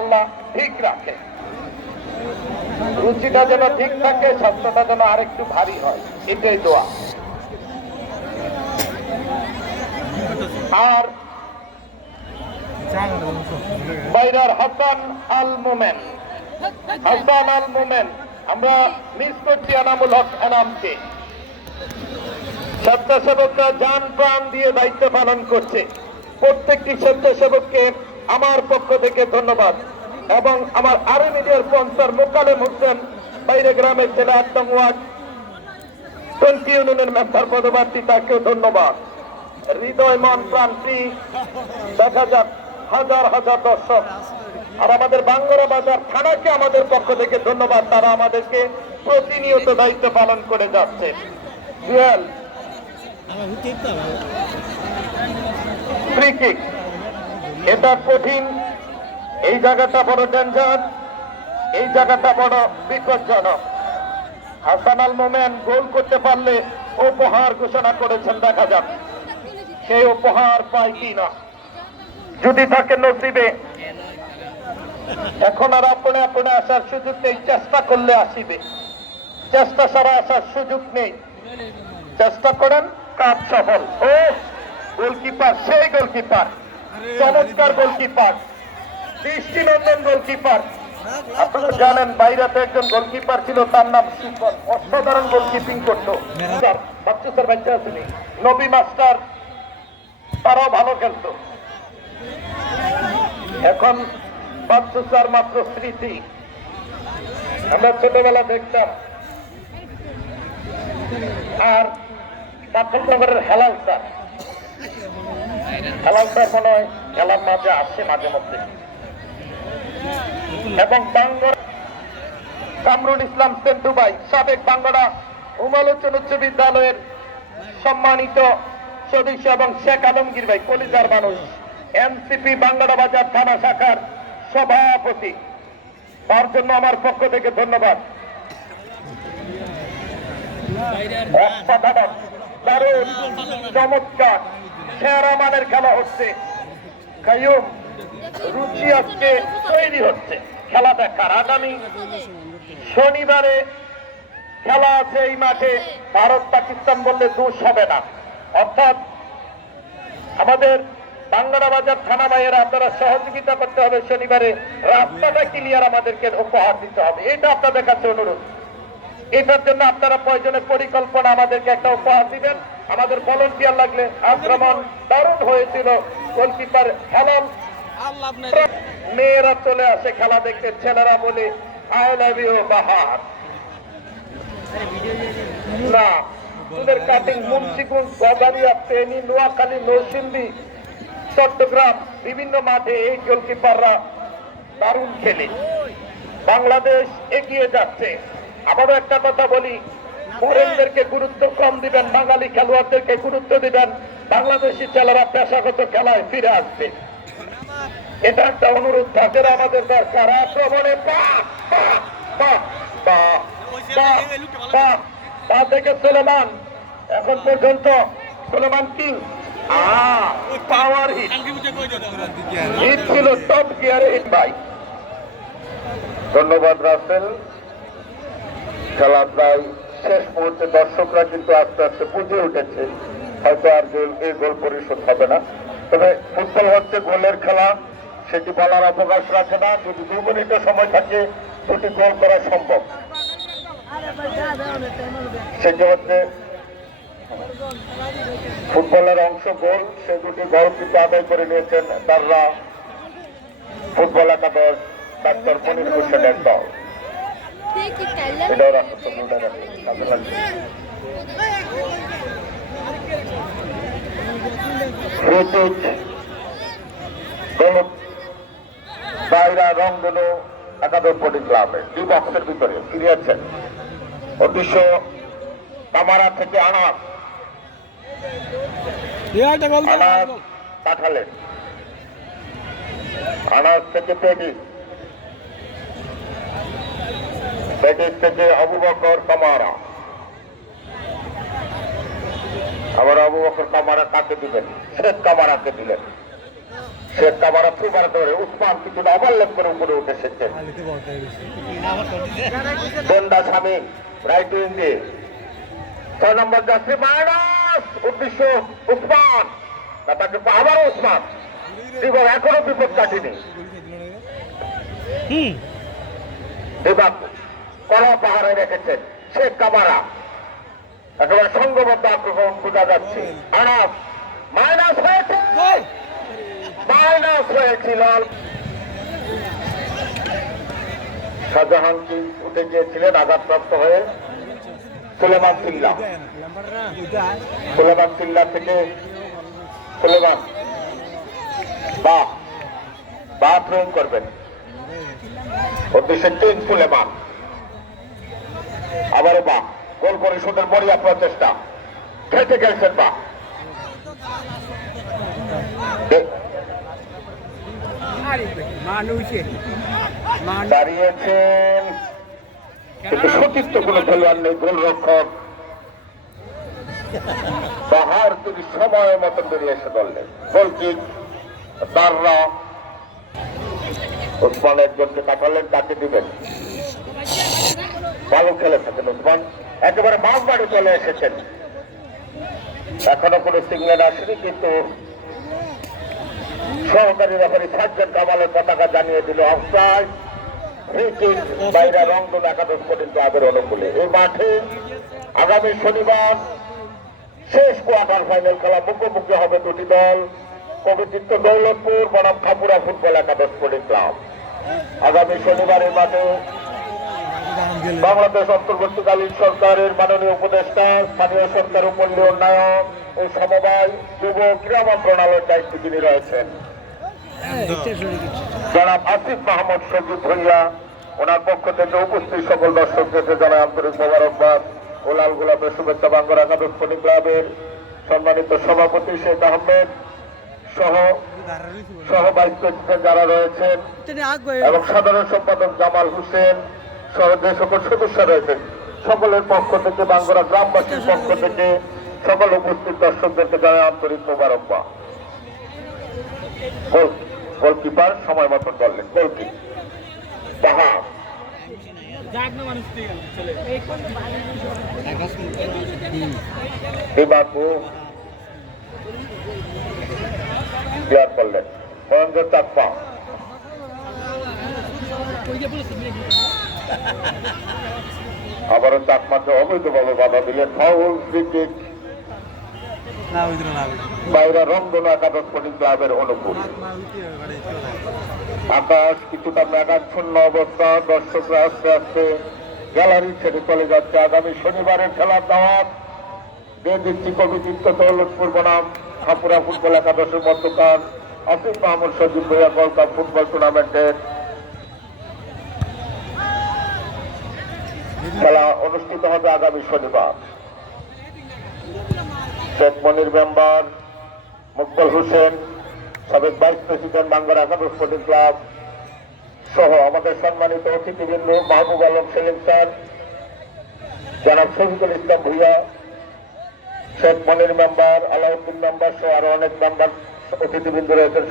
আল্লাহ ঠিক রাখে, রুচিটা যেন ঠিক থাকে, স্বাস্থ্যটা যেন আরেকটু ভারী হয়, এটাই দোয়া। আর বাইরার হাসান আল মোমেন, হাসান আল মোমেন, আমরা মিস করছি এনামুল হক এনামকে। স্বেচ্ছাসেবকরা যান প্রাণ দিয়ে দায়িত্ব পালন করছে। প্রত্যেকটি স্বেচ্ছাসেবককে আমার পক্ষ থেকে ধন্যবাদ, এবং আমার আরো মিডিয়ার স্পন্সর মোকালেম হোসেন, বাইরে গ্রামের ছেলে ৮ নং ওয়ার্ড 20 ইউনিয়নের মেম্বার পদপ্রার্থী, তাকেও ধন্যবাদ। হৃদয় মন প্রান্তি দেখা যাক হাজার হাজার দর্শক। আর আমাদের বাঙ্গুরা বাজার থানাকে আমাদের পক্ষ থেকে ধন্যবাদ, তারা আমাদেরকে প্রতিনিয়ত দায়িত্ব পালন করে যাচ্ছে। ফ্রি কিক, এটা কঠিন, এই জায়গাটা বড় ডেঞ্জার, এই জায়গাটা বড় বিপজ্জনক। হাসান আল মোমেন গোল করতে পারলে উপহার ঘোষণা করেছেন, দেখা যাক সেই উপহার পায় কি না। যদি থাকে নসিবে, এখন আর আপনে আপনে আসার সুযোগ নেই, চেষ্টা করলে আসিবে, চেষ্টা ছাড়া আসার সুযোগ নেই। চেষ্টা করেন, কাজ সফল। ও গোলকিপার, সেই গোলকিপার, চমৎকার গোলকিপার, দৃষ্টিনন্দন গোলকিপার। আপনারা জানেন বাইরাতে একজন গোলকিপার ছিল, তার নাম সুপার, অসাধারণ গোলকিপিং করতো। বাচ্চু স্যার বাচ্চা আসেনি, নবী মাস্টার, তারাও ভালো খেলতো। এখন বাচ্চু স্যার মাত্র স্মৃতি। আমরা ছোটবেলা দেখতাম। আর পাথরনগরের হেলাল স্যার, হেলাল স্যার মনে হয় খেলার মাঝে আসে মাঝে মধ্যে। এবং বাঙ্গুরা কামরুল ইসলাম সেন্টু ভাই, সাবেক বাঙ্গুরা উমালোচন উচ্চ বিদ্যালয়ের সম্মানিত সদস্য, এবং শেখ আলমগীর ভাই, কলিজার মানুষ, এনসিপি বাঙ্গুরা বাজার থানা শাখার সভাপতি, তার জন্য আমার পক্ষ থেকে ধন্যবাদ। অসাধারণ, দারুণ, চমৎকার, সেরা মানের খেলা হচ্ছে। কাইয়ুম, রুচি আজকে তৈরি হচ্ছে খেলা দেখার। আগামী শনিবারে খেলা আছে এই মাঠে, ভারত পাকিস্তান বললে দোষ হবে না। অর্থাৎ আমাদের বাঙ্গুরা বাজার থানা ভাইয়েরা, আপনারা সহযোগিতা করতে হবে। শনিবারে রাস্তাটা ক্লিয়ার আমাদেরকে উপহার দিতে হবে, এটা আপনাদের কাছে অনুরোধ। এটার জন্য আপনারা প্রয়োজনের পরিকল্পনা আমাদেরকে একটা উপহার দিবেন। আমাদের ভলান্টিয়ার লাগলে। আক্রমণ দারুণ হয়েছিল, গোলকিপার হেলাল। মেয়েরা চলে আসে খেলা দেখতে, ছেলেরা বলে আই লাভ ইউ বাহার। না, তোদের কাটিং মুন্সিগঞ্জ, গদারিয়া, ফেনী, নোয়াখালী, নরসিংদী, চট্টগ্রাম, বিভিন্ন মাঠে এই গোলকিপাররা দারুণ খেলে। বাংলাদেশ এগিয়ে যাচ্ছে। আবারও একটা কথা বলি, ফরেনদেরকে গুরুত্ব কম দিবেন, বাঙালি খেলোয়াড়দেরকে গুরুত্ব দিবেন। বাংলাদেশি ছেলেরা পেশাগত খেলায় ফিরে আসবে, এটা একটা অনুরোধ থাকে আমাদের দরকার। আক্রমণে পা থেকে সুলেমান, এখন পর্যন্ত সুলেমান কিং পাওয়ার হিট ছিল, টপ গিয়ারে হিট ভাই। ধন্যবাদ রাসেল। খেলা প্রায় শেষ মুহূর্তে, দর্শকরা কিন্তু আস্তে আস্তে বুঝে উঠেছে হয়তো আর এই গোল পরিশোধ হবে না। তবে ফুটবল হচ্ছে গোলের খেলা, সেটি বলার অবকাশ রাখে না। যদি 2 মিনিটের সময় থাকে, 2টি গোল করা সম্ভব। সেটি হচ্ছে ফুটবলের অংশ গোল, সে 2টি গোল কিন্তু আদায় করে নিয়েছেন তাররা ফুটবল একাদশ ডাক্তার মনির হোসেনের দল। এটাও রাস্তা কাজে লাগবে। বাইরা রং দিল একাদশ বোর্ডিং ক্লাবে, 2 বক্সের ভিতরে ফিরিয়েছেন। অদৃশ্য কামারা থেকে আনাস পাঠালেন, আনাস থেকে পেডিস, পেডিস থেকে আবু বকর কামারা। আবার আবু বকর কামারা কাকে দিলেন? শেখ কামারাকে দিলেন। সে কামারা থ্রুবার ধরে উসমান কিছুটা ওভারল্যাপ করে উপরে উঠে এসেছে। বন্দা স্বামী রাইট উইং দিয়ে 6 নম্বর যাত্রী মাইনাস উদ্দেশ্য উসমান, তাকে আবারও উসমান এবং এখনো বিপদ কাটেনি। বিভাগ কলা পাহাড়ে রেখেছেন শেখ কামারা, একেবারে সংঘবদ্ধ আক্রমণ বোঝা যাচ্ছে। মাইনাস হয়েছে, মাইনাস হয়েছিল। শাহজাহান উঠে গিয়েছিলেন আঘাতপ্রাপ্ত হয়ে। সুলেমান চিল্লা, সুলেমান চিল্লা থেকে সুলেমান বাথরুম করবেন উদ্দেশ্যে 3 সুলেমান। আবারও গোল পরিশোধের মরিয়া প্রচেষ্টা, খেতে গেছেন দাঁড়িয়েছেন, কিন্তু সতীর্থ কোন খেলোয়াড় নেই। গোলরক্ষক বাহার তিনি সময় মতন বেরিয়ে এসে ধরলেন। গোলকিক তাররা উসমান একজনকে কাটালেন, তাকে দিবেন। ভালো খেলে থাকেন উসমান, একেবারে বাম বাড়ি চলে এসেছেন। এখনো কোনো সিগন্যাল আসেনি, কিন্তু সহকারী রেফারি সাজ্জাদ কামালের পতাকা জানিয়ে দিল অফসাইড। বাইরে রংধনু একাদশ পর্যন্ত আগের অনুকূলে। এই মাঠে আগামী শনিবার শেষ কোয়ার্টার ফাইনাল খেলা, মুখোমুখি হবে দুটি দল। কবিচিত্ত দৌলতপুর বনাম খাপুরা ফুটবল একাদশ স্পোর্টিং ক্লাব। আগামী শনিবার এই মাঠে বাংলাদেশ অন্তর্বর্তীকালীন সরকারের মাননীয় উপদেষ্টা, স্থানীয় সরকার উপল্লী উন্নয়ন ও সমবায় যুব ক্রীড়া মন্ত্রণালয়ের দায়িত্বে যিনি রয়েছেন জনাব আসিফ মাহমুদ সজিব ভুইয়া, ওনার পক্ষ থেকে উপস্থিত সকল দর্শকদের জানায় আন্তরিক মোবারকবাদ ও লাল গোলাপের শুভেচ্ছা। বাঙ্গুর একাদশ স্পোর্টিং ক্লাবের সম্মানিত সভাপতি শেখ আহমেদ সহ ভাইস প্রেসিডেন্ট যারা রয়েছেন এবং সাধারণ সম্পাদক জামাল হোসেন সহ যে সকল সদস্য রয়েছেন, সকলের পক্ষ থেকে বাঙ্গুরা গ্রামবাসীর পক্ষ থেকে সকল উপস্থিত দর্শকদেরকে জানায় আন্তরিক মোবারকবাদ। গোলকিপার সময় মতন করলেন, গোলকি বাহার ক্লিয়ার করলেন মহেন্দ্র চাকমা। আবারও চাকমাকে অবৈধভাবে বাধা দিলেন, ফাউল, ফ্রি কিক। বাইরে রংধনু একাদশ স্পোর্টিং ক্লাবের অনুকূল। আকাশ কিছুটা মেঘাচ্ছন্ন অবস্থা, দর্শকরা আস্তে আস্তে গ্যালারি ছেড়ে চলে যাচ্ছে। আগামী শনিবারের খেলার দাওয়াত দিয়ে দিচ্ছি কবিচিত্ত দৌলতপুর বনাম খাপুরা ফুটবল একাদশের মধ্যকার Asif Mahmud Sajib Bhuiyan gold cup football টুর্নামেন্টের খেলা অনুষ্ঠিত হবে আগামী শনিবার। শেখ মনির মেম্বার, মুকবুল হোসেন সাবেক ভাইস প্রেসিডেন্ট বাঙ্গুর একাদশ স্পোর্টিং ক্লাব সহ আমাদের সম্মানিত অতিথিবৃন্দ মাহবুব আলম সেলিম স্যার, জনাব শফিকুল ইসলাম ভুইয়া, শেখ মনির মেম্বার, আলাউদ্দিন মেম্বার সহ আরো অনেক মেম্বার অতিথিবৃন্দ রয়েছেন।